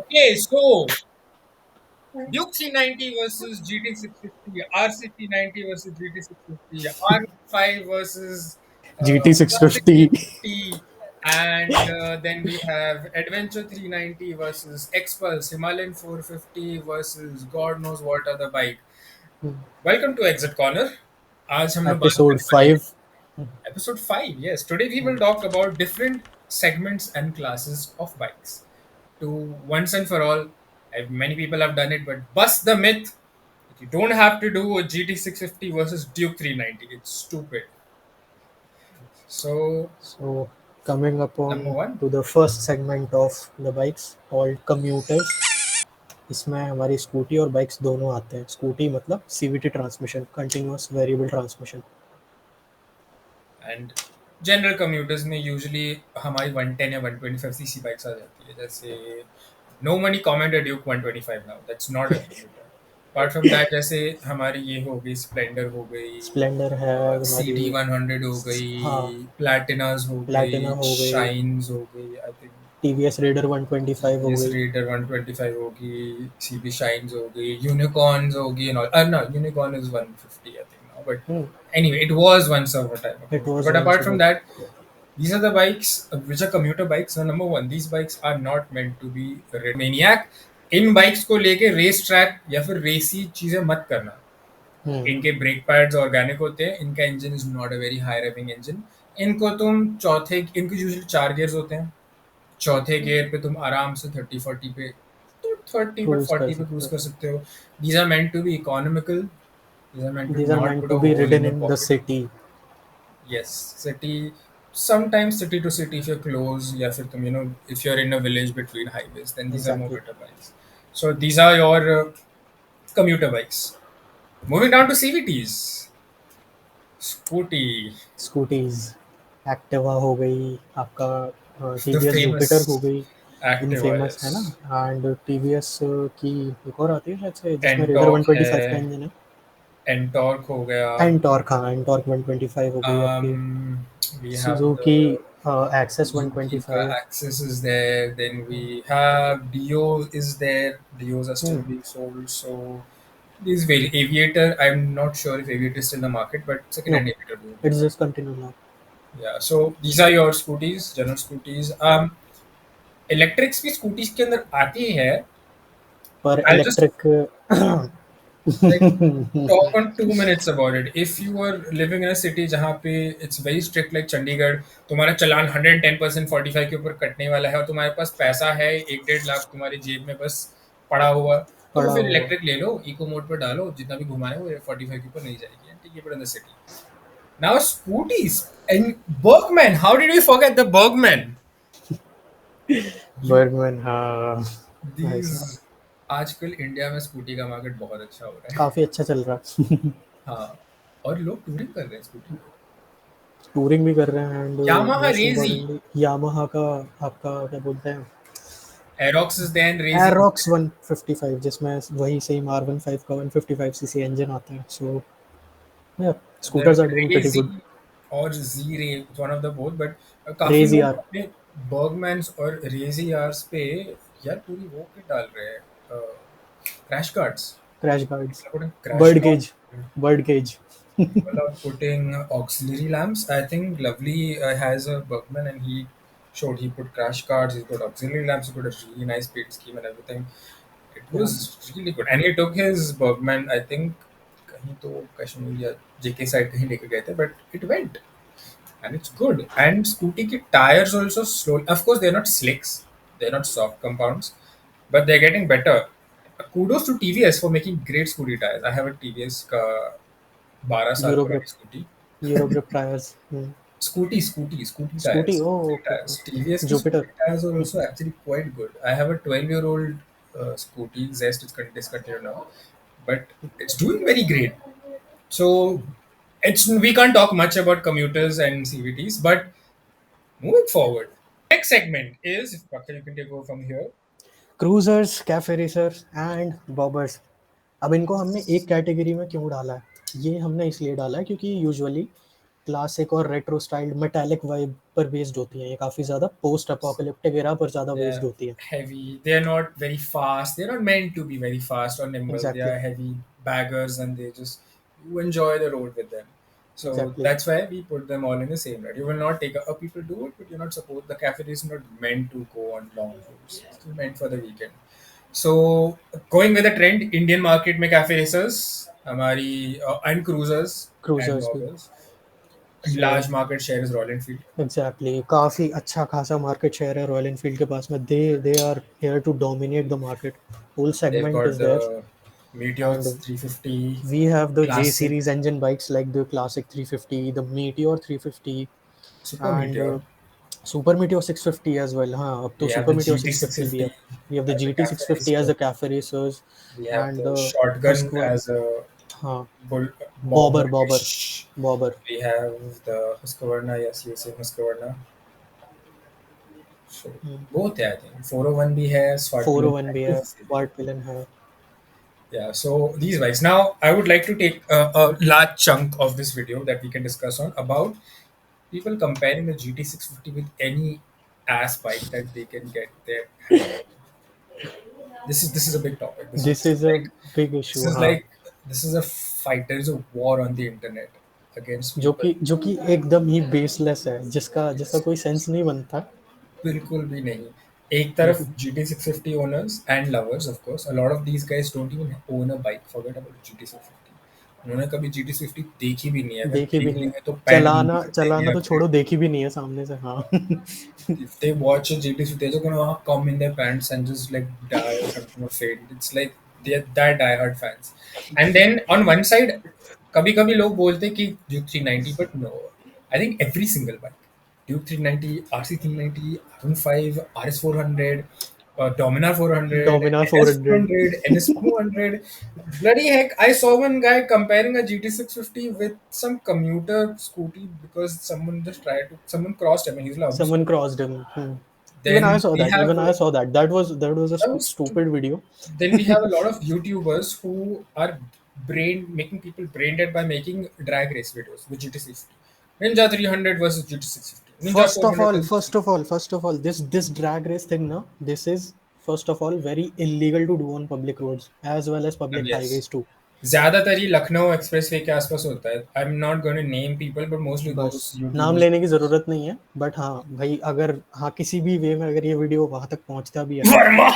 Okay, so Duke 390 versus GT 650, RC 390 versus GT 650, R5 versus GT Classic 650. 350, and then we have Adventure 390 versus X-Pulse, Himalayan 450 versus God knows what other bike. Welcome to Exit Corner. आज हम लोग बात episode करने वाले हैं 5. episode 5. Yes, today we will talk about different segments and classes of bikes. To once and for all, many people have done it, but bust the myth. You don't have to do a GT650 versus Duke 390. It's stupid. So, So coming number upon one, to the first segment of the bikes called commuters. इसमें हमारी scooty और bikes दोनों आते हैं. Scooty मतलब CVT transmission, continuous variable transmission. and general commuters में usually हमारी 110 या 125 cc बाइक्स आ जाती है. जैसे no money comment a Duke 125 now. That's not a commuter. Apart from that, जैसे हमारी ये हो गई स्प्लेंडर हो गई, स्प्लेंडर है सी हमारी. डी 100 हो गई, हाँ, प्लेटिनाज हो प्लैटिना गई, हो गई. शाइन्स हो गई, आई थिंक टीवीएस रेडर 125 हो टीवीएस गई. रेडर 125 होगी, सीबी शाइन्स होगी, यूनिकॉर्न्स होगी and all. No, unicorn is 150 I think now, but anyway, it was once upon a time a it commuter. Was But one apart from super. that, these are the bikes which are commuter bikes. So number one, these bikes are not meant to be maniac. In bikes को लेके race track या फिर रेसी चीजें मत करना. इनके brake pads organic होते हैं. इनका engine is not a very high raving engine. इनको तुम इनको यूजुअली 4 गियर्स होते हैं. चौथे गियर पे तुम आराम से 30-40 पे, तो 30 पे क्रूज कर 40 पे सकते क्रूज हो. कर सकते हो. These are meant to be economical. These are meant to these are not meant put to a be hole ridden in your in the pocket. City. Yes, city. Sometimes city to city if you're close, या फिर तुम if you're in a village between highways, then these are more exactly. better bikes. So these are your commuter bikes. Moving down to CVTs, scooty, scooties. Activa हो गई आपका. the TVS Jupiter हो famous गई. Activa, infamous है ना. yes. And TVS की एक और आती है शायद से जिसमें रेडर Ntorq है, 125 का इंजन है. Ntorq हो गया. एंटॉर्क. हाँ, एंटॉर्क 125 हो गई आपकी. We have Suzuki the access Suzuki ka 125. Access is there. Then we have Dio is there. Dios are still being sold. So these Aviator, I'm not sure if Aviator is still in the market, but no, second-hand Aviator do it's exist. Just continue now. Yeah. So these are your scooties, general scooties. Electrics भी scooties के अंदर आती है. पर I'll just electric. like talk on 2 minutes about it. If you are living in a city जहाँ पे it's very strict like Chandigarh, तुम्हारा चालान 110% 45 के ऊपर कटने वाला है और तुम्हारे पास पैसा है 1-1.5 लाख तुम्हारी जेब में बस पड़ा हुआ, तो पड़ा फिर हुआ. इलेक्ट्रिक ले लो, इको मोड पर डालो, जितना भी घुमाना है वो 45 के ऊपर नहीं जाएगी. ठीक है, but in the city. Now scooties and Bergman. How did we forget the Bergman? You Burgman, हाँ. भाई these साहब, आजकल इंडिया में स्कूटी का मार्केट बहुत अच्छा हो रहा है. काफ़ी अच्छा चल रहा है. हाँ, और लोग टूरिंग कर रहे हैं स्कूटी पे. टूरिंग भी कर रहे हैं and Yamaha most Rezi. Importantly Yamaha का. आपका क्या बोलते हैं. Aerox is there and Rezi is Aerox 155 जिसमें वही सेम R15 का 155 सीसी इंजन आता है. सो या there. Scooters are doing pretty good. Rezi और Z-Ray, one of the both, but काफी रेज लोग यार. अपने बर्गमैन्स और Rezi Rs पे यार पूरी वो के डाल रहे हैं, crash cards. Crash guards. Crash bird cage. Card. Bird cage. People are putting auxiliary lamps. I think Lovely has a Bergman and he showed he put crash cards, he put auxiliary lamps, he put a really nice paint scheme and everything. It या. was really good. And he took his Bergman, I think, कहीं तो कश्मीर या JK side कहीं लेके गए थे, but it went. And it's good. And scooty के tires also slow. Of course, they're not slicks, they're not soft compounds, but they're getting better. Kudos to TVS for making great scooty tires. I have a TVS का 12 साल euro grip. पुरानी scooty. Euro grip tyres. Scooty scooty. tires. ओ, Scooty okay tires. TVS okay. की Jupiter. scooty tires are also actually quite good. I have a 12-year-old scooty. Zest is discontinued now, but it's doing very great. So we can't talk much about commuters and CVTs, but moving forward, next segment is if Prakshit, you can take over from here. Cruisers, cafe racers and bobbers. अब इनको हमने एक category में क्यों डाला है. ये हमने इसलिए डाला है क्योंकि यूजुअली क्लासिक और रेट्रो स्टाइल मेटालिक वाइब पर बेस्ड होती हैं, ये काफ़ी ज़्यादा पोस्ट अपोकलिप्टिक एरा पर ज़्यादा बेस्ड They're होती है। heavy. They're not very fast. They're not meant to be very fast or nimble. They exactly, are heavy baggers, and they just you enjoy the road with them. So exactly. that's why we put them all in the same ride. You will not take people do it, but you're not supposed. The cafe is not meant to go on long routes. It's meant for the weekend. So going with the trend, Indian market में cafe racers, हमारी and cruisers and cruisers भी। bloggers. So Large market share is Royal Enfield. Exactly, काफ़ी अच्छा खासा market share है Royal Enfield के पास में। They are here to dominate the market, whole They've segment got is there. the Meteor and 350 we have the J Classic, series engine bikes like the Classic 350, the Meteor 350, Super and Meteor. Super Meteor 650 as well. हाँ, अब तो We have Super the Meteor GT 650 भी है। 650 We have the as a GT cafe 650 as racer. the Cafe Racers, We have and the the Shotgun Husqvarna, as a हाँ, bull Bobber, Bobber, bomber-ish. Bobber. We have the Husqvarna. Yes, you say Husqvarna. So both है I think. 401 भी है, Swart Pillar 401 है, भी है, 250 भी है. Smart Villain है। Yeah, so these bikes. Now, I would like to take a large chunk of this video that we can discuss on about people comparing the GT650 with any ass bike that they can get their hands on. This is a big topic. This is a big This issue, is हाँ, like this is a fight. There is a war on the internet against जो people. कि एकदम ही baseless है, जिसका It's कोई sense नहीं बनता। बिल्कुल भी नहीं. एक तरफ GT650 owners and lovers, of course. A lot of these guys don't even own a bike. Forget about GT650. उन्होंने कभी GT650 देखी भी नहीं है. अगर देखी भी देख नहीं, लेंगे तो पैंट चलाना गंदी कर देंगे चलाना तो अपने. छोड़ो, देखी भी नहीं है सामने से, हाँ। If they watch a GT650, they're just gonna come in their pants and just like die or something or faint. It's like they're that diehard fans. And then on one side, कभी कभी लोग बोलते कि Duke 390, but no. I think every single bike, Duke 390, RC 390, R15, RS 400, Dominar 400, Dominar NS 400। 400, NS 200. Bloody heck! I saw one guy comparing a GT650 with some commuter scooty because someone crossed him and he's like, Someone crossed him. Hmm. Even I then saw we that. have Even I saw that. That was a that was stu- stupid video. then we have a lot of YouTubers who are making people brain dead by making drag race videos with GT650. Ninja 300 versus GT650. Ninja First of 400 all, versus first of all, first of all, this drag race thing now. This is first of all very illegal to do on public roads as well as public yes. highways too. ज्यादातर ये Lucknow expressway के आसपास होता है. I am not going to name people but mostly बस those नाम YouTubers. लेने की जरूरत नहीं है, बट हाँ भाई, अगर हाँ किसी भी वे में अगर ये वीडियो वहां तक पहुंचता भी है वर्मा.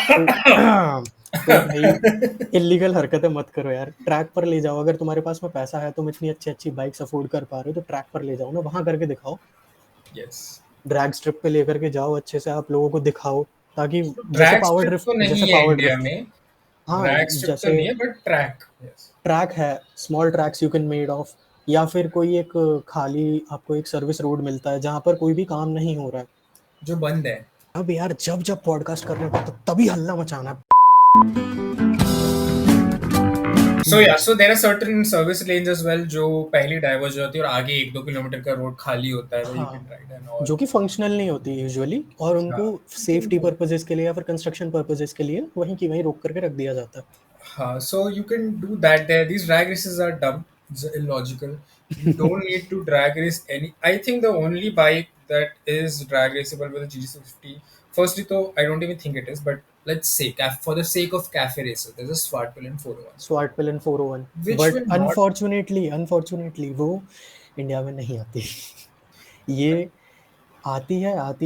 तो तो भाई इलीगल हरकतें मत करो यार। ट्रैक पर ले जाओ, अगर तुम्हारे पास में पैसा है, तुम इतनी अच्छी अच्छी बाइक्स अफोर्ड कर पा रहे हो, तो ट्रैक पर ले जाओ ना, वहां करके दिखाओ। यस. ड्रैग स्ट्रिप पे लेकर के जाओ, अच्छे से आप लोगों को दिखाओ, ताकि ड्रैग स्ट्रिप तो जैसे नहीं है पावर इंडिया ड्रिफ्ट। में. हाँ, ड्रैग स्ट्रिप तो जैसे नहीं है बट ट्रैक. यस. ट्रैक है, small tracks you can made of, या फिर कोई एक खाली आपको एक सर्विस रोड मिलता है जहाँ पर कोई भी काम नहीं हो रहा है। जो बंद है. अब यार जब जब पॉडकास्ट करने को तो तभी हल्ला मचाना है। So yeah, so there are certain service lanes as well जो पहली डाइवर्ज होती है और आगे 1-2 किलोमीटर का रोड खाली होता है where you can हाँ, ride and all. जो कि फंक्शनल नहीं होती यूजुअली, और उनको हाँ. सेफ्टी पर्पजेस के लिए या फिर कंस्ट्रक्शन पर्पजेस के लिए वहीं की वहीं रोक करके रख दिया जाता है। हाँ, so you can do that there. These drag races are dumb. It's illogical. You don't need to drag race any. I think the only bike that is drag raceable with a GT650. Firstly, though, I don't even think it is. But let's say, for the sake of cafe races, there's a Swart Pill 401, Svartpilen 401, which but will not. Unfortunately वो India में नहीं आती। ये आती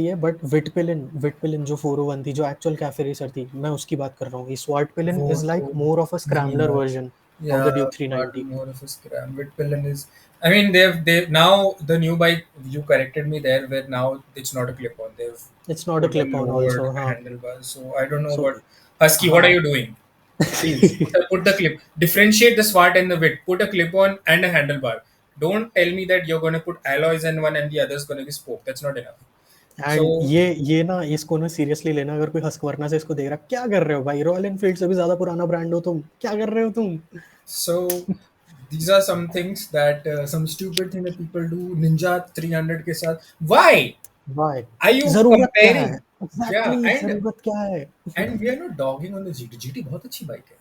है but विटपिलिन जो 401 थी, जो एक्चुअल कैफे रेसर थी, मैं उसकी बात कर रहा हूँ। ये स्वाट पिलिन वो इज लाइक तो मोर ऑफ अ नहीं स्क्रैम्बलर यार. Version of the Yeah, Duke but 390। more of a scram. Whitpillen is. I mean, they've now the new bike. You corrected me there, where now it's not a clip-on. They've it's not a put a clip on lowered also, हाँ। handlebar. So I don't know so what. Husky, what are हाँ। you doing? Please put the clip. Differentiate the Swart and the Wit. Put a clip-on and a handlebar. Don't tell me that you're going to put alloys in one and the other's going to be spoke. That's not enough. So and ये ना, इसको ना seriously लेना, अगर कोई Husqvarna से इसको देख रहा, क्या कर रहे हो भाई, रॉयल एनफील्ड से भी ज्यादा पुराना ब्रांड हो तुम, क्या कर रहे हो तुम। So these are some things that some stupid thing that people do. Ninja 300 के साथ. Why वाई, are you जरूरत क्या है, comparing? Yeah, एग्जैक्टली जरूरत क्या है। and we are not dogging on the GT. GT बहुत अच्छी बाइक है.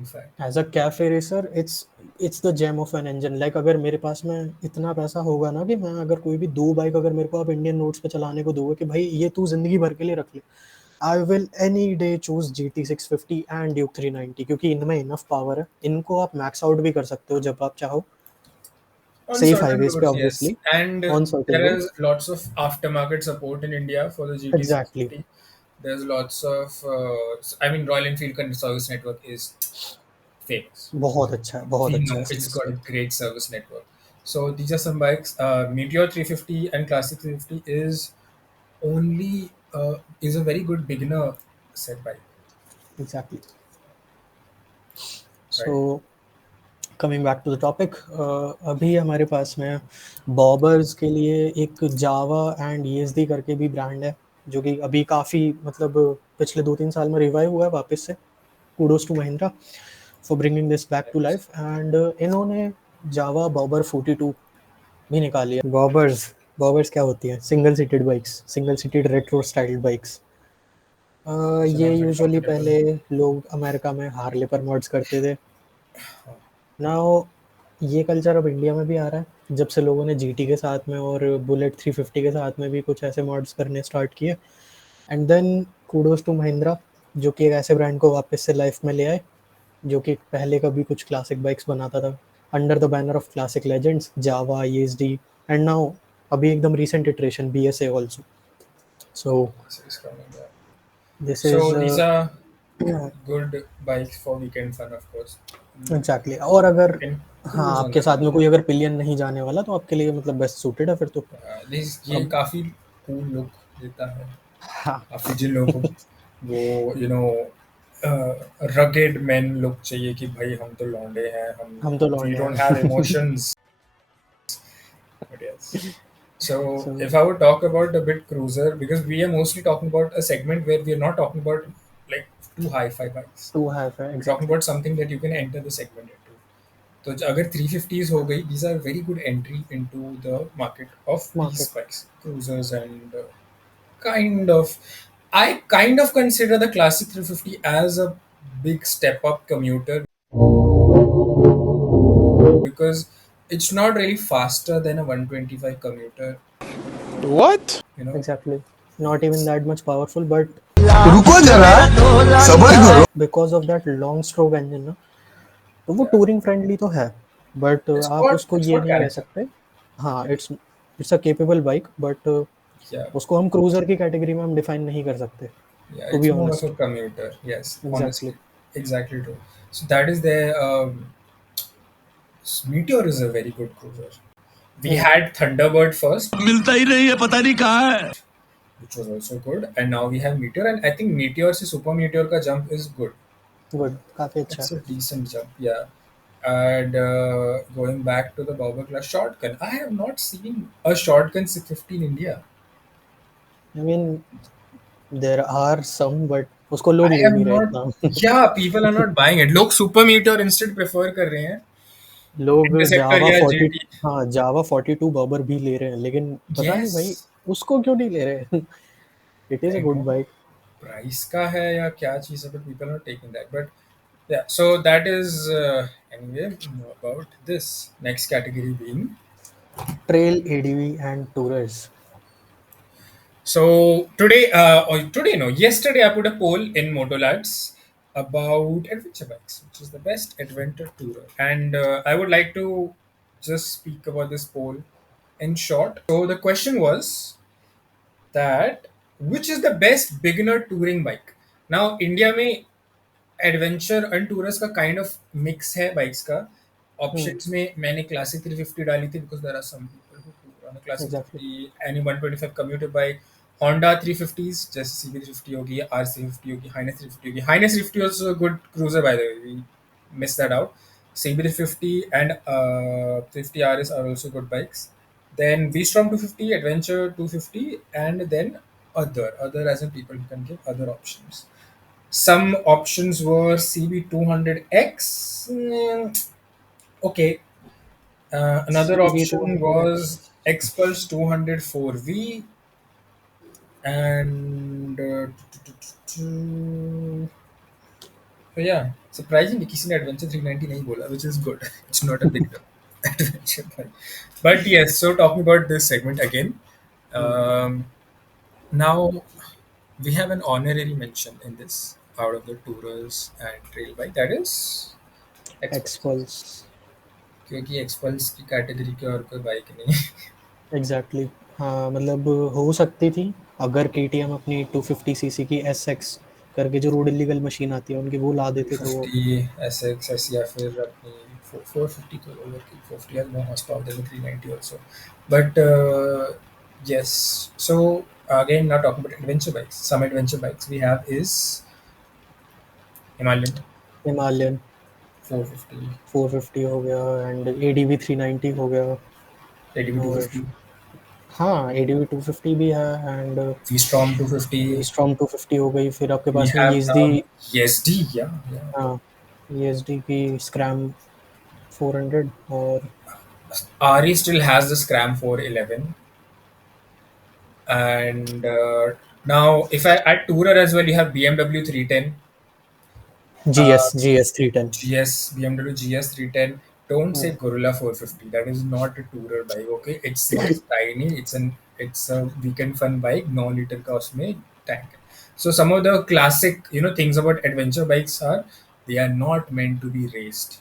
in fact. As a cafe racer it's the gem of an engine. Like अगर मेरे पास में इतना पैसा होगा ना कि मैं अगर कोई भी दो बाइक अगर मेरे को आप इंडियन रोड्स पे चलाने को दोगे कि भाई ये तू जिंदगी भर के लिए रख ले, I will any day choose GT 650 and Duke 390, क्योंकि इनमें इनफ पावर है, इनको आप मैक्स आउट भी कर सकते हो जब आप चाहो, On सेफ certain हाईवेज पे roads, yes. Obviously, And on certain there roads. is lots of aftermarket support in India for the exactly, GT650. There's lots of, I mean, Royal Enfield service network is famous. बहुत अच्छा है, बहुत We अच्छा है know it's got seriously. a great service network. So these are some bikes. Meteor 350 and Classic 350 is a very good beginner set bike, exactly. So right? Coming back to the topic, अभी हमारे पास में बॉबर्स के लिए एक Java and ESD करके भी brand है, जो कि अभी काफ़ी मतलब पिछले 2-3 साल में रिवाइव हुआ है वापस से। Kudos to Mahindra for bringing this back to Yes. Life. And इन्होंने जावा बॉबर 42 भी निकाली है। बॉबर्स बॉबर्स क्या होती हैं? Single seated bikes, single seated retro styled bikes. So ये not very यूजुअली comfortable. पहले लोग अमेरिका में हार्ले पर मॉड्स करते थे। नाउ ये कल्चर अब इंडिया में भी आ रहा है, जब से लोगों ने GT के साथ में और बुलेट 350 के साथ में भी कुछ ऐसे मॉड्स करने स्टार्ट किए। And then kudos to Mahindra, जो कि एक ऐसे ब्रांड को वापस से लाइफ में ले आए, जो कि पहले कभी कुछ क्लासिक बाइक्स बनाता था under the banner of classic legends Java ESD। And now अभी एकदम recent iteration BSA also. So So it's coming back. This is So these are good bikes for weekend fun, of course. Exactly. और अगर You can हाँ cruise on आपके them. साथ में कोई अगर पिलियन नहीं जाने वाला तो आपके लिए मतलब बेस्ट सूटेड है फिर तो। ये अब काफी कूल लुक देता है। हाँ काफी जिन लोगों को वो रगेड मैन लुक चाहिए कि भाई हम तो लौंडे हैं, हम हम तो वी लौंडे डोंट हैव हैं। Emotions, but yes. So so if I would talk about a bit cruiser, because we are mostly talking about a segment where we are not talking about like too hi-fi bikes. To have है We're talking exactly. about something that you can enter the segment into. तो अगर 350s हो गई, these are very good entry into the market of these market bikes, cruisers, and kind of, I kind of consider the classic 350 as a big step up commuter because it's not really faster than a 125 commuter, What? you know. Exactly, not even that much powerful, but रुको जरा, सबर करो. Because of that long stroke engine ना, तो वो Yeah, touring friendly तो है, but आप उसको it's ये got नहीं कह character. सकते। हाँ, it's a capable bike, but Yeah, उसको हम क्रूजर की कैटेगरी में हम डिफाइन नहीं कर सकते, yeah, to be it's more of a honest. commuter. Yes, exactly. honestly, exactly true. So that is the Meteor is a very good cruiser. We had Thunderbird first, मिलता ही नहीं है, पता नहीं कहाँ है. which was also good, and now we have Meteor, and I think Meteor से Super Meteor का jump is good. Good, काफ़ी अच्छा It's है। a decent jump, yeah. And going back to the Bauer class shotgun, I have not seen a shotgun 650 in India. I mean there are some, but उसको लोग I ले have नहीं रहे not. इतना। Yeah, people are not buying it. लोग Super Meteor instead prefer कर रहे हैं. लोग Interceptor जावा या 40, GT. हाँ जावा 42 बॉबर भी ले रहे हैं, लेकिन पता नहीं भाई Yes. उसको क्यों नहीं ले रहे। It is a I good know. Bike. Price का है या क्या चीज़ है, but people are not taking that. But yeah, so that is anyway about this. Next category being. Trail ADV and tourers. So today, no, yesterday I put a poll in Motolads about adventure bikes, which is the best adventure tourer, and I would like to just speak about this poll in short. So the question was that which is the best beginner touring bike? Now India में adventure and tourers का kind of mix है bikes का. Options में मैंने classic 350 डाली थी because there are some people who tour on classic exactly. 350, any 125 commuter bike, Honda 350s जैसे CB 350 होगी, आर 350 होगी, हाइनेस 350 होगी. Hness 350 also good cruiser by the way, we miss that out. CB 350 and 350 RS are also good bikes. Then V-Strom 250, Adventure 250, and then other as in people who can give other options. Some options were CB200X. Okay. Another CB option 200X, was Xpulse 204V. And So yeah, surprisingly किसी ने Adventure 390 नहीं बोला, which is good. It's not a big adventure bike. But yes, so talking about this segment again, um, now we have an honorary mention in this out of the tourers and trail bike, that is X-Pulse. XPulse क्योंकि X-Pulse की category की और कोई bike नहीं है। Exactly. हाँ मतलब हो सकती थी अगर केटीएम अपनी 250 सीसी की एसएक्स करके जो रोड इलीगल मशीन आती है उनकी वो ला देते तो वो 250 SX या फिर अपनी 450 तो overkill, 450 has more horsepower than the 390 also. But yes, so again, now talking about adventure bikes, some adventure bikes we have is Himalayan Himalayan 450, 450 हो गया एंड एडीवी 390 हो गया ADV और 250, हाँ एडीवी 250 भी है एंड V-Strom 250. स्ट्रॉम 250 हो गई। फिर आपके We पास में have ESD, now ESD, yeah. हाँ ईएसडी की स्क्रैम 400 और RE still has the Scram 411, and now if I add tourer as well, you have BMW 310. GS GS 310। GS, BMW GS 310. Don't say Gorilla 450. That is not a tourer bike. Okay, it's just tiny. It's a weekend fun bike. 9 liter का उसमें tank. So some of the classic things about adventure bikes are they are not meant to be raced.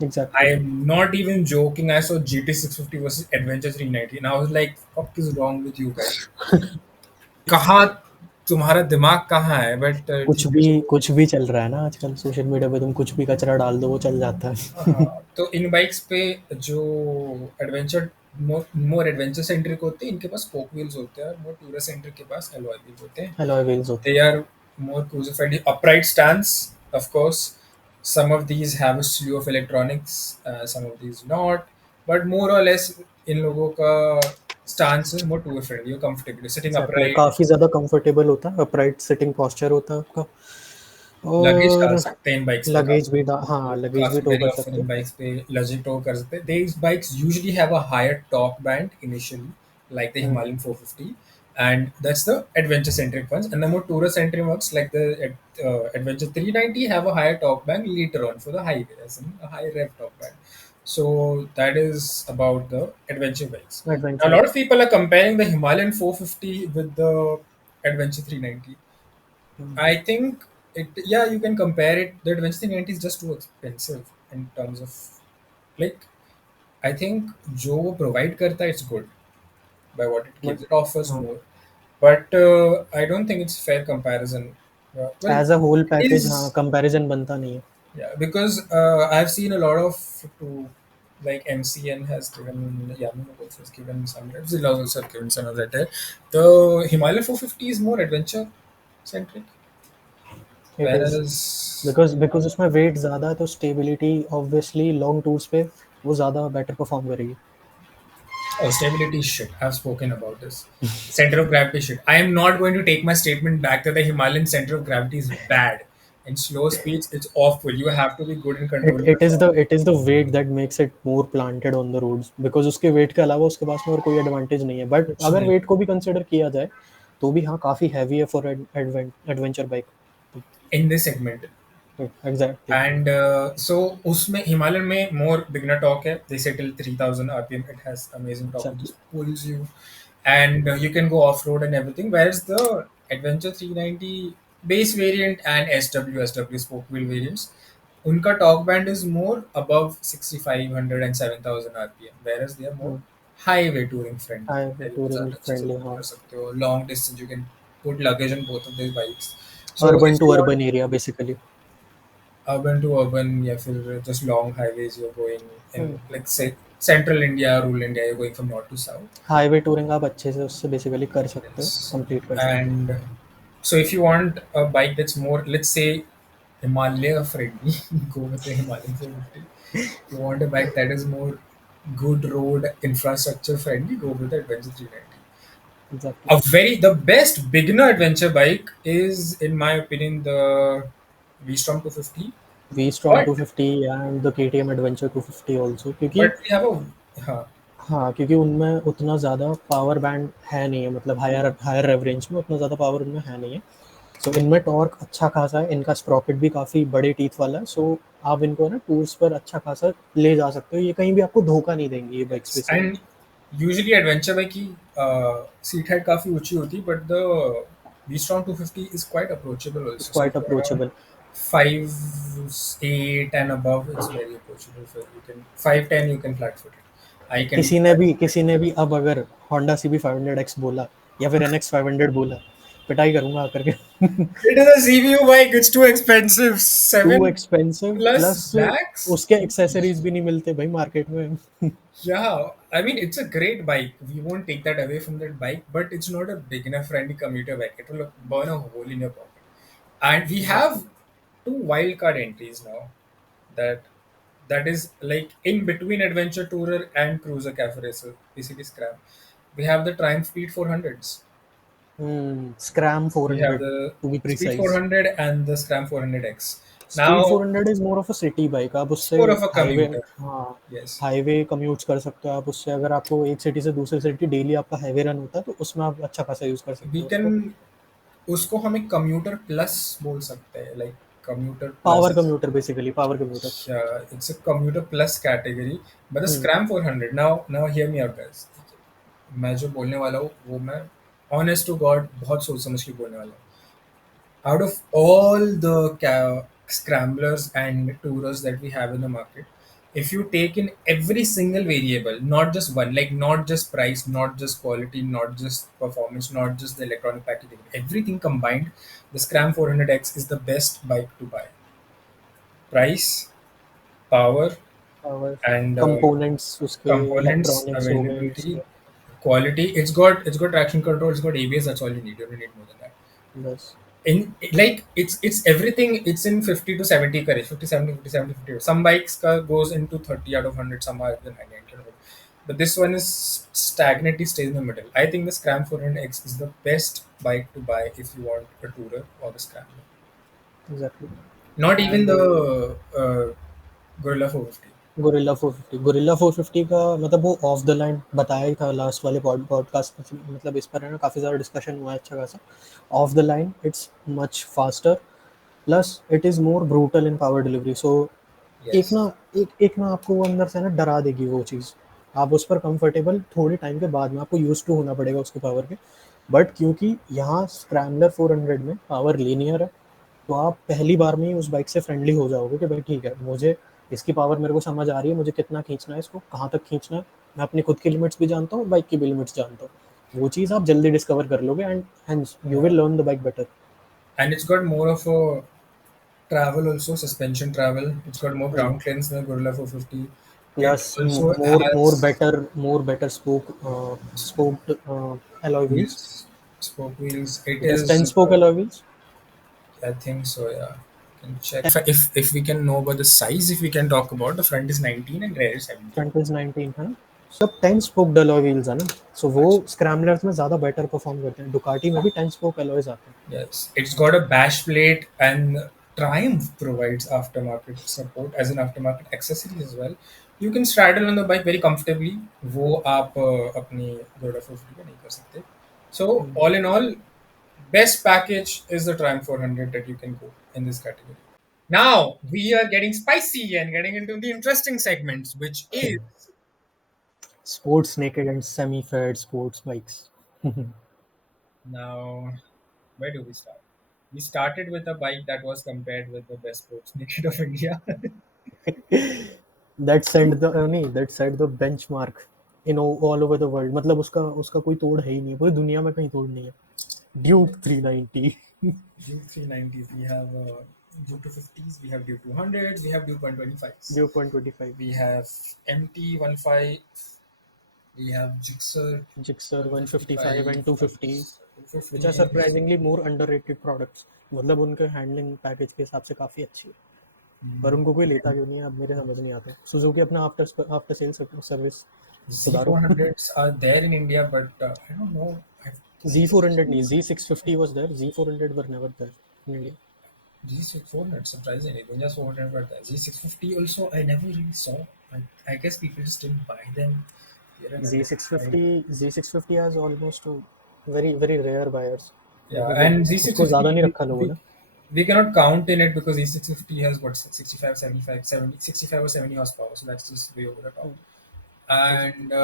I exactly. am not even joking. I saw GT 650 versus Adventure 390, and I was like, "What is wrong with you guys? कहाँ तुम्हारा दिमाग कहाँ है?" But ठीक है, चलो। कुछ भी चल रहा है ना आजकल सोशल मीडिया पे, तुम कुछ भी कचरा डाल दो वो चल जाता है। हाँ, तो इन बाइक्स पे जो एडवेंचर मोर एडवेंचर सेंट्रिक होते हैं, इनके पास स्पोक व्हील्स होते हैं, और मोर टूरिस्ट सेंट्रिक के पास एलॉय व्हील्स होते हैं। अलॉय व्हील्स होते They are more cruiser friendly. Upright stance, of course. Some of these have a slew of electronics, some of these not. But more or less, इन लोगों का stance is more tour friendly. You're comfortable sitting exactly, upright. काफी ज्यादा comfortable होता है, upright sitting posture होता है आपका luggage डाल और सकते हैं इन बाइक्स पे लगेज भी हाँ लगेज भी काफी टो वेरी कर ऑफन सकते इन हो। बाइक्स पे लगेज टो कर सकते हैं। These bikes usually have a higher torque band initially, like the Himalayan 450, and that's the adventure centric ones. And the more tourer centric ones, like the Adventure 390, have a higher torque band later on for the highway, as in a high rev torque band. So that is about the adventure bikes. Now, a adventure lot of people are comparing the Himalayan 450 with the Adventure 390. I think yeah, you can compare it. The Adventure 390 is just too expensive in terms of, like, I think जो वो provide करता है, it's good by what it gives. It offers more, but I don't think it's fair comparison. Well, as a whole it package हाँ is, comparison बनता नहीं है। yeah, because I've seen a lot of like MCN has given, Yamaha also has given some, Zilla also have given some of that. The Himalaya 450 is more adventure centric, it is whereas because उसमें wait ज़्यादा है तो stability obviously long tours पे वो ज़्यादा better perform करेगी। oh, stability is shit. I've spoken about this. Center of gravity is shit. I am not going to take my statement back that the Himalayan center of gravity is bad. In slow speeds, it's awful. You have to be good in controlling the torque. It is the weight that makes it more planted on the roads because उसके weight के अलावा उसके पास में और कोई advantage नहीं है। But कुछ अगर नहीं वेट को भी कंसिडर किया जाए तो भी हाँ काफ़ी हैवी है for adventure bike. in this segment. Exactly. And so उसमें Himalayan में more beginner torque है. They say till 3000 RPM. It has amazing torque. It just pulls you, and you can go off road and everything. Whereas the Adventure 390 base variant and SW spoke wheel variants, उनका torque band is more above 6500 and 7000 RPM. Whereas they are more highway touring friendly. High Highway पे touring ज़्यादा अच्छे से friendly tour हाँ। कर सकते हो. Long distance you can put luggage on both of these bikes. So urban if to you want urban area basically. urban to urban, या फिर just long highways, you're going in, like say central India, rural India, you're going from north to south. Highway touring आप अच्छे से उससे basically कर सकते हो, Yes. Complete कर सकते हो। And so if you want a bike that's more, let's say, Himalaya friendly, go with the Himalayan 450. If you want a bike that is more good road infrastructure friendly, go with the Adventure 390. Exactly. The best beginner adventure bike is, in my opinion, the V-Strom 250. We storm But 250 and the KTM adventure 250 also क्योंकि we have a, हाँ, हाँ क्योंकि उनमें उतना ज़्यादा power band है नहीं है, मतलब हायर हायर रेव रेंज में उतना ज़्यादा पावर उनमें है नहीं है। सो इनमें टॉर्क अच्छा खासा है, इनका स्प्रॉकेट भी काफ़ी बड़े टीथ वाला है, सो आप इनको ना टूर्स पर अच्छा खासा ले जा सकते हो, ये कहीं भी आपको धोखा नहीं देंगे ये bikes basically. And usually adventure bike की सीट हाइट काफी ऊंची होती है, but the V-Strom 250 is quite approachable it's also. So quite if you're around approachable. 5'8" and above, it's very approachable for you. Can 5'10" you can flat foot it. I can किसी ने भी अब अगर Honda CB500X बोला या फिर NX500 बोला, पिटाई करूंगा आकर के। It is a CBU bike. It's too expensive. Too 7 expensive plus plus lakhs. उसके एक्सेसरीज भी नहीं मिलते भाई मार्केट में। Yeah, I mean it's a great bike. We won't take that away from that bike, but it's not a beginner friendly commuter bike. It will burn a hole in your pocket. And we have two wildcard entries now. That that is like in between adventure tourer and cruiser cafe racer, basically scrap. We have the Triumph Speed 400s. Scram We have 400 the to be Speed precise. 400 and the Scram 400X. Speed Now 400 is more of a city bike, आप it's उससे more of a highway, commuter. हाँ Yes. Highway commutes कर सकते हो आप उससे, अगर आपको एक सिटी से दूसरी सिटी डेली आपका हाईवे रन होता है तो उसमें आप अच्छा खासा यूज़ कर सकते We हो उसको। can उसको हम एक कम्यूटर प्लस बोल सकते हैं, like commuter power plus. Commuter basically, power commuter. It's a commuter plus category, but the Scram 400. Now hear me out, guys. मैं जो बोलने वाला हूँ वो मैं honest to God बहुत सोच समझ के बोलने वाला हूँ. Out of all the scramblers and tourers that we have in the market, if you take in every single variable, not just one, like not just price, not just quality, not just performance, not just the electronic packaging, everything combined, the Scram 400X is the best bike to buy. Price, power, power, and components उसके, components, electronics हो गए availability, उसके, quality. It's got traction control. It's got ABS. That's all you need. You don't need more than that. बस। In like it's everything. It's in 50 to 70 courage. 50, 70, 50, 70, 50. Some bikes goes into 30 out of 100. Some are even 90. But this one is stagnantly stays in the middle. I think the Scram 400X is the best bike to buy if you want a tourer or the Scrambler. Exactly. Not even and the Gorilla 450. Gorilla 450 का मतलब वो of the line बताया ही था last वाले podcast में, मतलब इस पर है ना काफ़ी ज़्यादा डिस्कशन हुआ है अच्छा खासा। Off the line it's much faster, plus it is more brutal in power delivery. So एक Yes. ना एक ना आपको वो अंदर से ना डरा देगी वो चीज़, आप उस पर कंफर्टेबल थोड़े टाइम के बाद में, आपको यूज टू होना पड़ेगा उसके पावर के। बट क्योंकि यहाँ स्क्रैम्बलर 400 में पावर लीनियर है, तो आप पहली बार में ही उस बाइक से फ्रेंडली हो जाओगे कि भाई ठीक है, मुझे इसकी पावर मेरे को समझ आ रही है, मुझे कितना खींचना है इसको, कहाँ तक खींचना है, मैं अपनी खुद की लिमिट्स भी जानता हूँ, बाइक की भी लिमिट्स जानता हूँ। वो चीज़ आप जल्दी डिस्कवर कर लोगे and hence you Yeah. Will learn the bike better. And it's got more of a travel also, suspension travel. It's got more ground clearance than the Gorilla 450. It plus also more has better spoked alloy wheels. wheels, spoke wheels. It It is is, 10 spoke alloy wheels. I think so. Yeah, can check if we can know about the size. If we can talk about the front is 19 and rear is 17. Front is 19 है ना, सब 10 spoke alloy wheels है ना, सो वो स्क्रैम्बलर्स में ज़्यादा better perform करते हैं। डुकाटी में भी 10 स्पोक alloys आते हैं। Yes, it's got a bash plate, and Triumph provides aftermarket support as an aftermarket accessories as well. You can straddle on the bike very comfortably. वो आप अपनी Gorilla 450 पे नहीं कर सकते. So all in all, best package is the Triumph 400 that you can go in this category. Now we are getting spicy and getting into the interesting segments, which is sports naked and semi faired sports bikes. now where do we start? We started with a bike that was compared with the best sports naked of India. That set the नहीं that set the benchmark in all over the world, मतलब उसका उसका कोई तोड़ है ही नहीं, पूरी दुनिया में कहीं तोड़ नहीं है। Duke 390। Duke 390s, we have Duke 250s, we have Duke 200s, we have Duke 125s, Duke 125, we have MT15, we have Gixxer Gixxer 155 155, and 250 which are 250s. surprisingly more underrated products, मतलब उनके handling package के हिसाब से काफ़ी अच्छी है, पर उनको कोई लेता क्यों नहीं है अब मेरे समझ नहीं आता। सुजुकी अपना आफ्टर सेल सर्विस सुधारो। Z400s are there in India, but I don't know. Z400 नहीं, Z650 was there, Z400 were never there in India. Z400, surprisingly, Gunja's 400, but Z650 also I never really saw. I guess people just didn't buy them. They're an underrated bike. Z650 has almost very very rare buyers. Yeah, and उसको ज्यादा नहीं Z650 रखा लोगों ने. we cannot count in it because Z650 has what 65, 75, 70, 65 or 70 horsepower, so that's just way over the top. And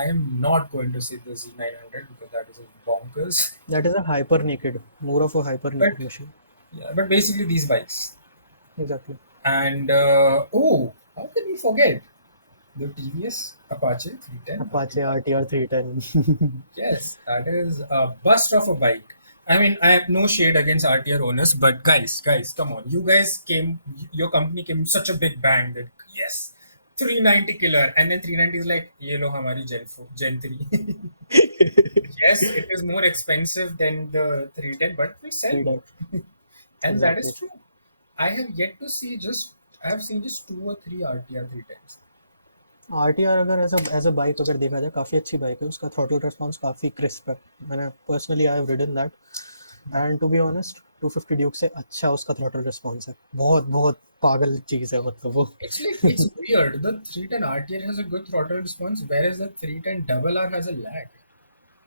I am not going to say the Z900 because that is a bonkers. That is a hyper naked, more of a hyper But naked machine. yeah, but basically these bikes. Exactly. And oh, how can we forget the TVS Apache 310? Apache RTR 310. Yes, that is a bust of a bike. I mean, I have no shade against RTR owners, but guys, come on. You guys came, your company came such a big bang that, yes, 390 killer. And then 390 is like, ye lo hamari Gen 4, Gen 3. Yes, it is more expensive than the 310, but we sell 310. more. And that is Exactly. true. I have yet to see I have seen just 2 or 3 RTR 310s. RTR अगर as a bike अगर देखा जाए काफ़ी अच्छी bike है. उसका throttle response काफ़ी crisp है. मैंने personally I have ridden that and to be honest 250 Duke से अच्छा उसका थ्रॉटल रिस्पॉन्स है. बहुत बहुत पागल चीज़ है मतलब वो. It's like, it's weird. The 310 RTR has a good throttle response, whereas the 310 double R has a lag.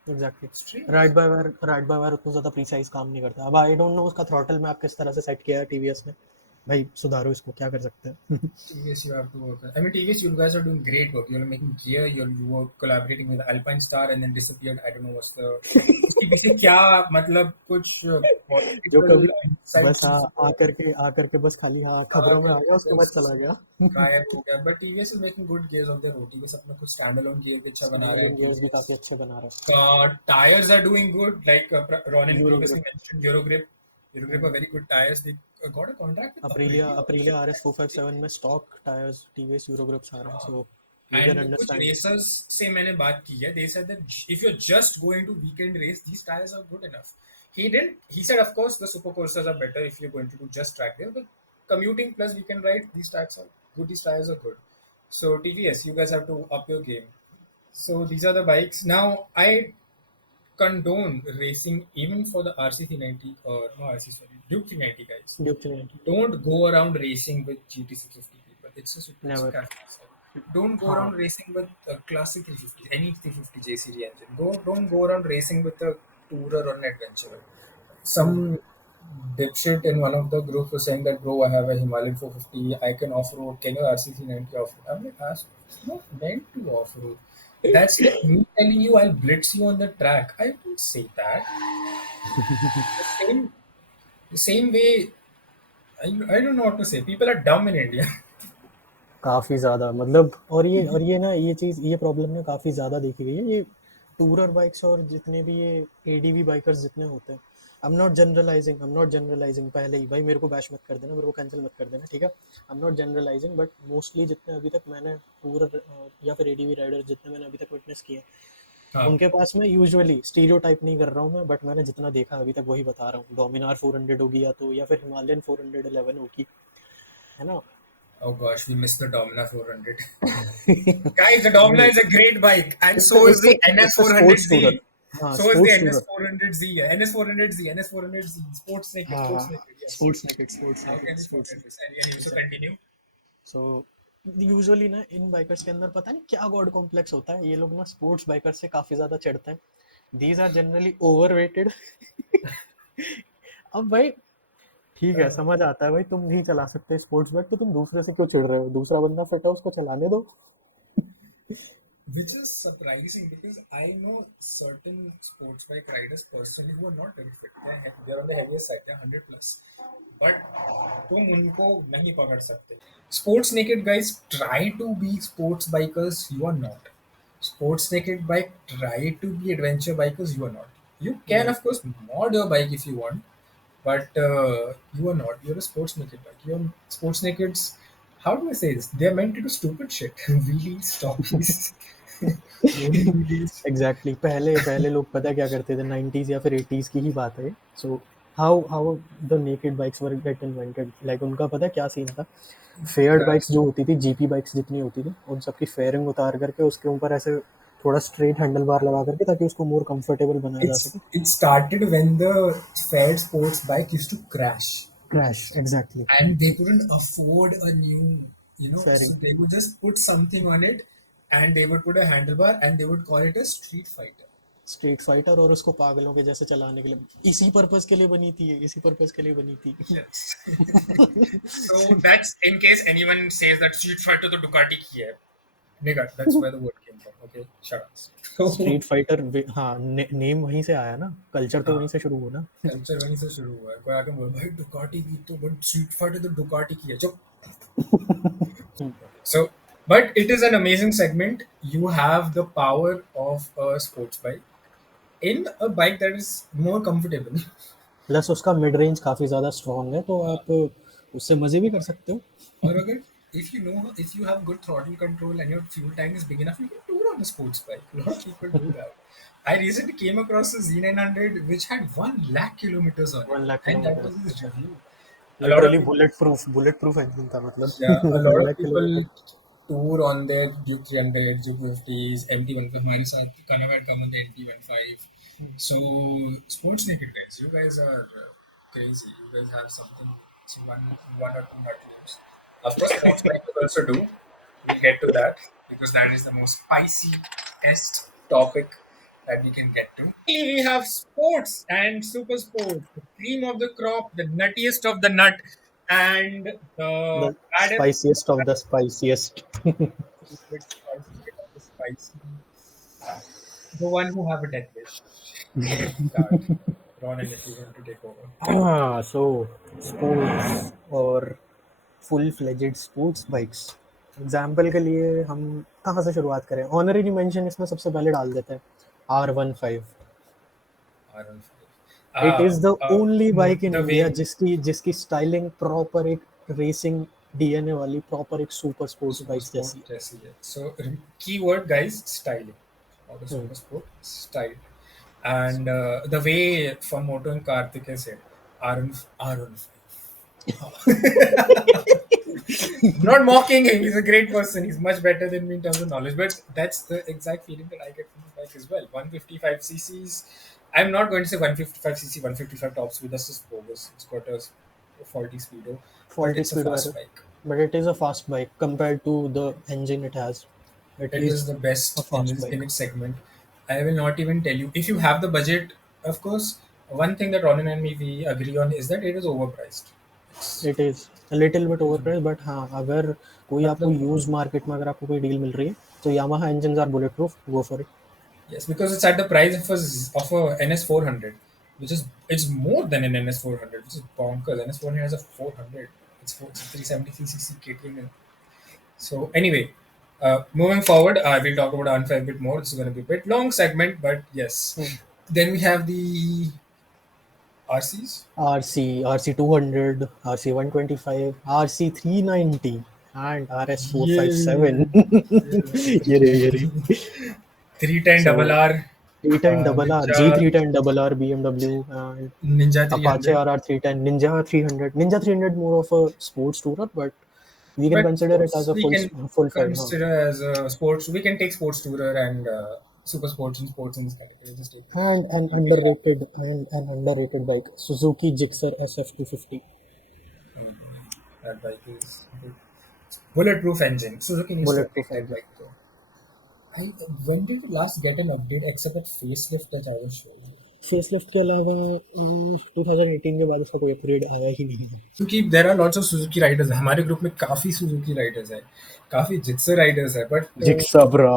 Exactly. Strange. Ride by wire उतना ज़्यादा प्रीसाइज काम नहीं करता. अब आई डोंट नो उसका थ्रॉटल में आप किस तरह से सेट किया है टीवीएस ने. भाई सुधारो इसको, क्या कर सकते हैं. TVS, you have to work. I mean, TVS, you guys are doing great work. You're making gear. You were collaborating with Alpine Star and then disappeared. I don't know what's the. उसके पीछे क्या मतलब कुछ जो political कभी बस insights आकर के बस खाली खबरों में आ गया, उसके बाद चला गया. गायब हो गया. But TVS is making good gears of their own. TVS अपना कुछ standalone gear भी अच्छा बना रहा है. गियर्स भी काफी अच्छे बना रहा है. Tires are doing good. Like Ronin previously Eurogrip. mentioned, Eurogrip. Eurogrip are very good tires. They got a contract with Aprilia RS 457 में स्टॉक टायर्स टीवीएस यूरोग्रिप्स आ रहे हैं. सो यू कैन And कुछ अंडरस्टैंड. racers से मैंने बात की है. They said that if you're just going to weekend race, these tires are good enough. He said, of course, the super courses are better if you're going to do just track there, but commuting plus weekend ride, these tires are good. These tires are good. So TVS, you guys have to up your game. So these are the bikes. Now I condone racing even for the RC390 or no RC, sorry, Duke 390 guys. Duke 390. Don't go around racing with GT650 people. It's a super Never. Don't go around racing with a classic 350, any 350 J series engine. Don't go around racing with a tourer or an adventurer. Some dipshit in one of the groups was saying that, bro, I have a Himalayan 450, I can off road. Can your RC390 off road? I'm like, it's not meant to off road. That's like me telling you I'll blitz you on the track. I wouldn't say that. The same way, I don't know what to say. People are dumb in India. काफी ज्यादा मतलब. और ये ना ये problem ना काफी ज्यादा देखी गई है. ये टूरर बाइक्स और जितने भी ये एडीवी बाइकर्स जितने होते हैं. आई एम नॉट जनरलाइजिंग पहले ही. भाई मेरे को बैश मत कर देना, मेरे को कैंसिल मत कर देना, ठीक है. I am not generalising but mostly जितने अभी तक मैंने टूरर या फिर एडीवी राइडर जितने मैंने अभी तक विटनेस किए, उनके पास में यूजुअली स्टीरियोटाइप नहीं कर रहा हूँ मैं, बट मैंने जितना देखा अभी तक वही बता रहा हूँ. डोमिनार 400 होगी या फिर हिमालयन 411 होगी, है ना. Oh gosh, we missed the Dominar 400. Guys, the Dominar is a great bike, and so is the NS400Z. So is the NS400Z. NS400Z. Sports naked. Yes. Sports naked. How can we forget this? Anyway, so continue. So usually ना इन bikers के अंदर पता नहीं क्या God complex होता है. ये लोग ना स्पोर्ट्स बाइकर्स से काफी ज्यादा चिढ़ते हैं. These are generally overrated. अब भाई ठीक है, समझ आता है भाई तुम नहीं चला सकते स्पोर्ट्स बाइक, तो तुम दूसरे से क्यों चिढ़ रहे हो. दूसरा बंदा फिट है, उसको चलाने दो. Which is surprising because I know certain sports bike riders personally who are not very fit. They're on the heavier side. They're 100 plus. But तुम उनको नहीं पकड़ सकते. Sports naked guys try to be sports bikers. You are not. Sports naked bike try to be adventure bikers. You are not. You can of course mod your bike if you want, but you are not. You're a sports naked bike. You're sports nakeds. How do I say this? They're meant to do stupid shit. Wheelies, stoppies. Exactly. पहले लोग पता क्या करते थे 90s या फिर 80s की ही बात है. So how the naked bikes were get invented. Like उनका पता क्या सीन था. फेयर्ड बाइक्स जो होती थी, जीपी बाइक्स जितनी होती थी, उन सबकी फेयरिंग उतार करके उसके ऊपर ऐसे थोड़ा स्ट्रेट हैंडल बार लगा करके, ताकि उसको मोर कंफर्टेबल बनाया जा सके. It started when the faired sports bike used to crash. Exactly. And they couldn't afford a new, Fairing. so they would just put something on it and they would put a handlebar and they would call it a street fighter. Street fighter और उसको पागलों के जैसे चलाने के लिए इसी purpose के लिए बनी थी ये, इसी पर्पस के लिए बनी थी। Yes. So that's in case anyone says that Street Fighter तो Ducati की है. Nigga, that's where the word came from. Okay, shut up. So street fighter हाँ नेम वहीं से आया ना, कल्चर तो वहीं से शुरू हुआ ना। कल्चर वहीं से शुरू हुआ है। कोई आके बोल भाई Ducati की तो बट Street Fighter तो Ducati की है। चुप. So, but it is an amazing segment. You have the power of a sports bike in a bike that is more comfortable. Plus उसका मिड रेंज काफी ज्यादा स्ट्रॉन्ग है, तो आप उससे मजे भी कर सकते हो। और अगर if you have good throttle control and your fuel tank is big enough, you can tour on a sports bike. A lot of people do that. I recently came across a Z900 which had 1 lakh kilometers on it, 1 lakh and that kilometre, was his review. Literally bullet proof engine था, मतलब Yeah, a lot 1 of lakh people kilometre. tour on their Duke 300, Duke 50s, MT15. हमारे साथ Kanav had come on the MT15. So sports naked guys, you guys are crazy. You guys have something, one or two nut games. Of course, sports bikes also do. We'll get to that because that is the most spicy-est topic that we can get to. We have sports and super sports, the cream of the crop, the nuttiest of the nut, and the the baddest spiciest of the spiciest. bit spicy of the spicy, the one who have a death wish. Start. Ron, and if you want to take over. So sports और full fledged sports bikes, example के लिए हम कहाँ से शुरुआत करें? Honorary mention इसमें सबसे पहले डाल देते हैं R15। R15. It is the only bike in the India way जिसकी स्टाइलिंग प्रॉपर एक रेसिंग डीएनए वाली, प्रॉपर एक सुपर स्पोर्ट्स बाइक जैसी है। जैसी है. So keyword guys, styling. Not a super sport, style. And the way from Moto and Karthik has said, R15. Not mocking him, he's a great person. He's much better than me in terms of knowledge. But that's the exact feeling that I get from the bike as well. 155 cc's. I'm not going to say 155 cc, 155 top speed. That's just bogus. It's got a 40 speedo. But 40 it's a speed fast वाला, bike. but it is a fast bike compared to the engine it has. It is the best a fast in bike. its segment. I will not even tell you. If you have the budget, of course, one thing that Ronan and me we agree on is that it is overpriced. It is a little bit overpriced, but हाँ, अगर कोई आपको use market में अगर आपको कोई deal मिल रही है तो Yamaha engines are bulletproof, go for it. Yes, because it's at the price of a NS400, which is it's more than an NS400, which is bonkers. NS400 has a 400. It's 373cc KTM. So anyway, moving forward, we'll talk about R15 a bit more. This is going to be a bit long segment, but yes. Then we have the RCs. RC 200, RC 125, RC 390 and RS 457. ये रही 310 double R. 310 double R, G310 double R BMW, and Ninja 300. Apache RR 310, Ninja 300. Ninja 300 more of a sports tourer, but we can consider it as a full fed. Consider as a sports. We can take sports tourer and super sports and sports in this category. Just take and an underrated bike, Suzuki Gixxer SF250. That bike is good. Bulletproof engine. Suzuki needs Bulletproof to update that bike though. When did you last get an update except at facelift that I was showing you? Facelift के अलावा 2018 के बाद इसका कोई upgrade आया ही नहीं है, क्योंकि there are lots of Suzuki riders. हमारे ग्रुप में काफी सुजुकी राइडर्स हैं, काफी जिक्सर राइडर्स हैं, but Gixxer bro,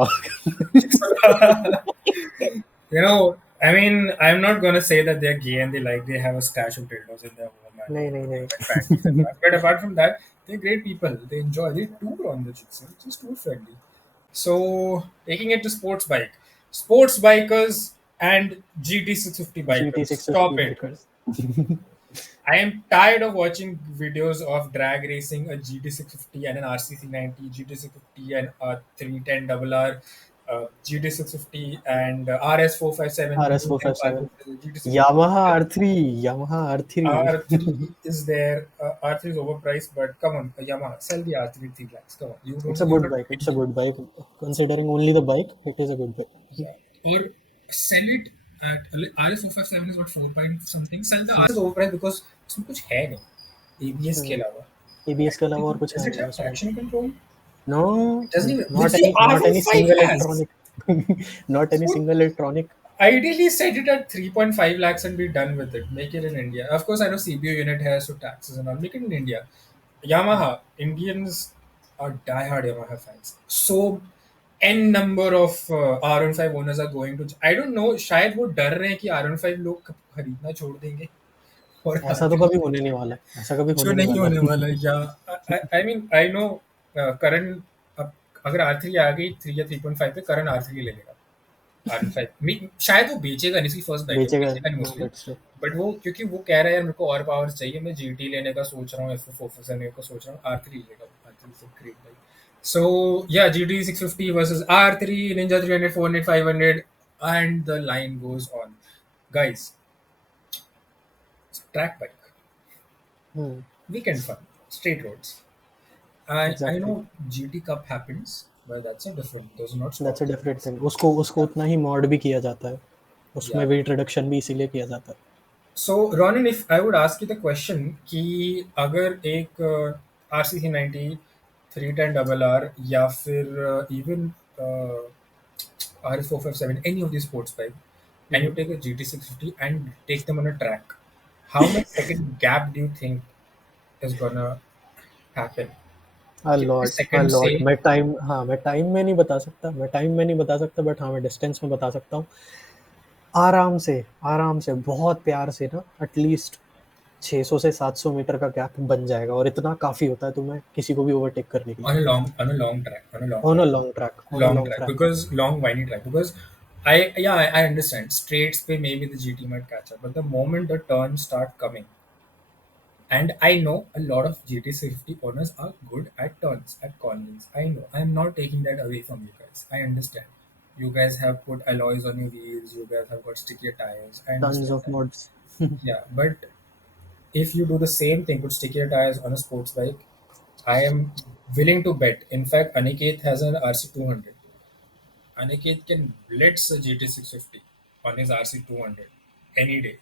you know, I mean, I'm not gonna say that they're gay and they have a stash of dildos in their home. नहीं. But apart from that, they're great people. They enjoy. They tour on the Gixxer. It's just tour friendly. So taking it to sports bikers and GT650 bikers. Stop it. I am tired of watching videos of drag racing a GT650 and an RC390, GT650 and a 310 RR, GT650 and RS457. Yamaha R3. R3 is there. R3 is overpriced, but come on, Yamaha, sell the R3 3 lakhs. Come on. It's a good bike. Considering only the bike, it is a good bike. Yeah. Or sell it at RS457 is what 4 point something. Sell the RS overpriced because उसमें कुछ है नहीं. ABS के अलावा और कुछ है नहीं. Traction control? No. Not any single electronic. Not any single electronic Ideally, set it at 3.5 lakhs and be done with it. Make it in India. Of course, I know CBO unit has so taxes and all. Make it in India. Yamaha, Indians are diehard Yamaha fans. So, n number of R15 owners are going to. I don't know. शायद वो डर रहे हैं कि R15 लोग खरीदना छोड़ देंगे और ऐसा तो कभी होने नहीं वाला है, ऐसा कभी जो होने नहीं नहीं वाला होने है। वाला या आई मीन आई नो करण अगर R3 आ गई 3 या 3.5 पे करण R3 ले लेगा R5 शायद वो बेचेगा नहीं, इसकी फर्स्ट बाइक है, बेचेगा, बेचेगा नहीं मोस्टली, बट स्टिल बट वो क्योंकि वो कह रहा है यार मेरे को और पावर चाहिए, मैं GT लेने का सोच रहा हूँ, F4 लेने का सोच रहा हूँ, R3 लेगा, R3 is a great bike. So yeah, GT 650 versus R3, Ninja 300, 400, 500, and the line goes on. Guys, it's a track bike, weekend fun, straight roads. I exactly, know GT Cup happens, but that's a different. Those are not that's a sport different bikes. Thing. उसको उसको उतना ही mod भी किया जाता है, उसमें Yeah. Weight reduction भी इसीलिए किया जाता है। So Ronan, if I would ask you the question कि अगर एक RCC 90 310 डबल आर या फिर even RS457, any of these sports bike, and you take a GT 650 and take them on a track, how much second gap do you think is gonna happen? अ कितने lot second से? मैं time, हाँ, मैं time में नहीं बता सकता, but हाँ, मैं डिस्टेंस में बता सकता हूँ। आराम से बहुत प्यार से ना एटलीस्ट 600 से 700 मीटर का गैप बन जाएगा, और इतना काफी होता है तुम्हें किसी को भी ओवरटेक करने के लिए On a long on a long track. because long windy track, because I understand straights पे maybe the GT might catch up, but the moment the turns start coming, and I know a lot of GT 650 owners are good at turns, at corners. I know, I'm not taking that away from you guys. I understand you guys have put alloys on your wheels, you guys have got stickier tires, I tons understand of that. Modes. Yeah, but if you do the same thing, put stickier tires on a sports bike, I am willing to bet. In fact, Aniket has an RC200. Aniket can blitz a GT 650 on his RC200 any day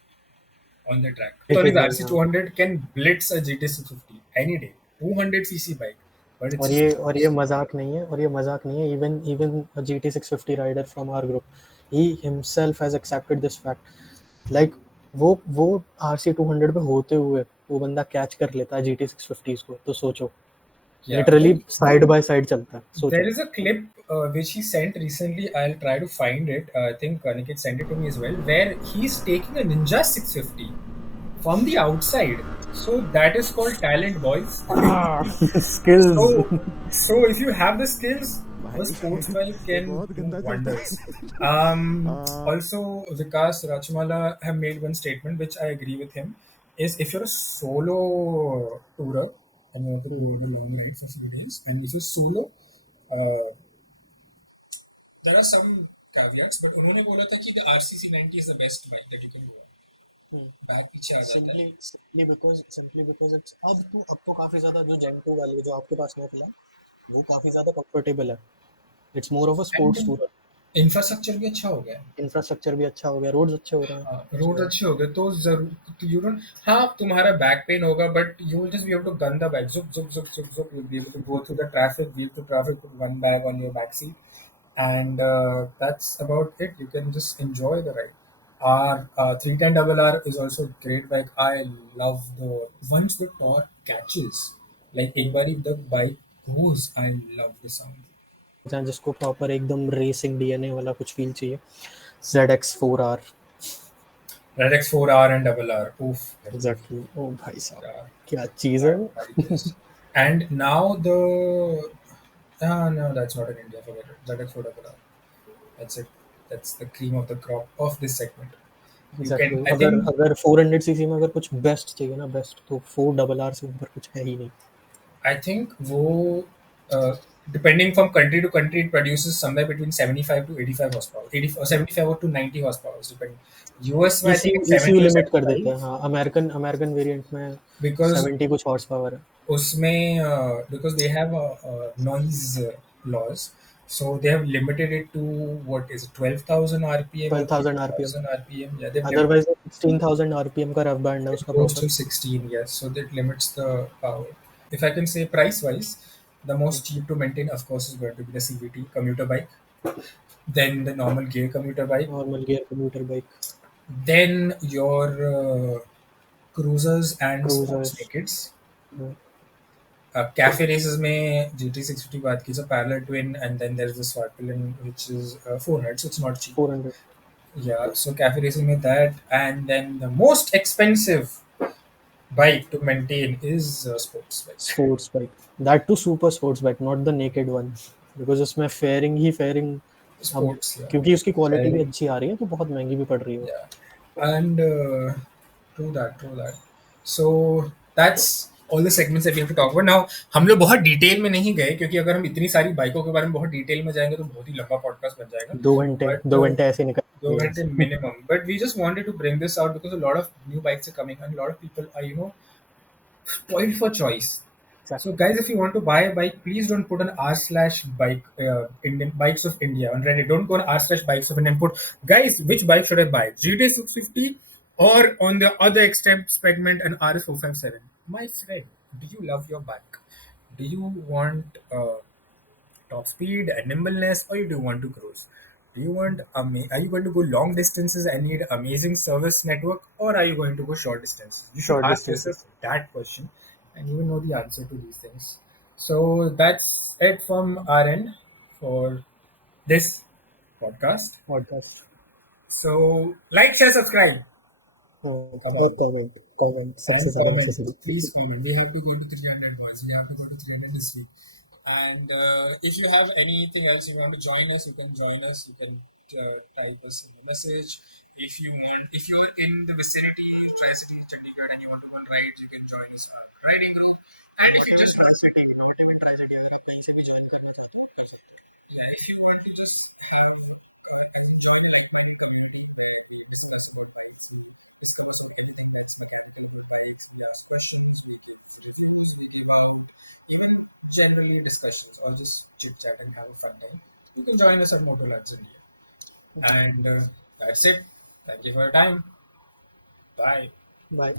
on the track. On his RC200 can blitz a GT 650 any day. 200cc bike, but it's a और ये मजाक नहीं है, even even GT 650 rider from our group, he himself has accepted this fact. Like वो RC 200 पे होते हुए वो बंदा कैच कर लेता है GT 650 को, तो सोचो, yeah. Literally side by side चलता है, सोचो। There is a clip which he sent recently. I'll try to find it. I think Aniket sent it to me as well, where he's taking a Ninja 650 from the outside. So that is called talent, boys. Skills. So if you have the skills, a sports bike can do wonders. Also, Vikas Rachmala have made one statement which I agree with him. Is if you're a solo tourer and you want to go on a long ride for 3 days, and if you're solo, there are some caveats, but उन्होंने बोला था कि the RCC 90 is the best bike that you can go on. Back पीछे आ जाता है. simply because it's अब तो काफी ज्यादा जो Gen 2 वाली जो आपके पास में फिलहाल, वो काफी ज्यादा कंफर्टेबल है। It's more of a sports tour. Infrastructure भी अच्छा हो गया है. इंफ्रास्ट्रक्चर भी अच्छा हो गया, रोड्स अच्छे हो रहे हैं। रोड अच्छे हो गए तो जरूर यू डोंट, हाँ तुम्हारा बैक पेन होगा, but you will just be able to gun the back, जुक जुक जुक जुक जुक, you will be able to go through the traffic, wheel to traffic, put one bag on your back seat, and that's about it. You can just enjoy the ride. Our 310 RR is also a great bike. I love once the torque catches, like एक बार the bike goes, I love the sound. जिसको proper एकदम racing DNA वाला कुछ feel चाहिए, ZX4R। ZX4R and RR. Oof. Exactly. ओ भाई साहब, Yeah. क्या चीज है। And now no, that's not in India. Forget it. ZX4R. That's it. That's the cream of the crop of this segment. Exactly. I think अगर 400cc में अगर कुछ बेस्ट चाहिए ना, बेस्ट, तो 4RR से ऊपर कुछ है ही नहीं। I think depending from country to country, it produces somewhere between 75 to 85 horsepower, 80 or 75 to 90 horsepower, depending. US में I think it's 70 or limit कर देते हैं। 75. हाँ, अमेरिकन वेरिएंट में Because 70 कुछ हॉर्स पावर है। उसमें because they have noise laws, so they have limited it to what is it, 12,000 RPM or 12,000 13,000 RPM. Yeah, they've otherwise 16,000 RPM का rough band है it उसका goes proper. to 16, yes, so that limits the power. If I can say price wise, the most cheap to maintain, of course, is going to be the CVT commuter bike. then the normal gear commuter bike, Normal gear commuter bike, then your cruisers and sports cruisers. nakeds. Hmm. Cafe races में GT650 बात की, so parallel twin, and then there's the Swartpillen which is 400, so it's not cheap. 400 Yeah, so cafe racing में that, and then the most expensive bike to maintain is sports bike. sports bike. That too super sports bike, not the naked one, because उसमें fairing ही fairing. अब Sports, yeah. क्योंकि उसकी quality भी Fairing. अच्छी आ रही है तो बहुत महंगी भी पड़ रही है वो. Yeah, and true that. So that's all the segments that we have to talk about. Now हम लोग बहुत डिटेल में नहीं गए क्योंकि अगर हम इतनी सारी बाइकों के बारे में बहुत डिटेल में जाएंगे तो बहुत ही लंबा पॉडकास्ट बन जाएगा. 2 घंटे ऐसे निकल 2 घंटे minimum. But we just wanted to bring this out because a lot of new bikes are coming and a lot of people are spoiled for choice. So guys, if you want to buy a bike, please don't put an r/bike Indian bikes of India on Reddit. Don't go on r/bikes of India and put, guys, which bike should I buy? GT650 or on the other extreme segment an RS457? My friend, do you love your bike? Do you want top speed and nimbleness, or you do want to cruise? Do you want are you going to go long distances and need amazing service network, or are you going to go short distances? You should Short ask distances. yourself that question, and you will know the answer to these things. So that's it from our end for this podcast. podcast. So like, share, subscribe. Comment सबसे ज़्यादा necessary. Please comment. We have to go to 300 words. We have to go to 300 this week. And if you have anything else you want to join us, you can join us. You can type us in the message. If you're in the vicinity, Tri-City, Chandigarh, and you want to go on rides, you can join us on our riding group. And if you just Tri-City, you want to live in Tri-City, you can भी join करना चाहते हो. And if you want to just join our community where we discuss about bikes, discuss anything that's related to bikes, we ask questions, we give reviews, we give even generally discussions or just chit chat and have a fun time. You can join us at Motor Lads India. And that's it. Thank you for your time. Bye. Bye.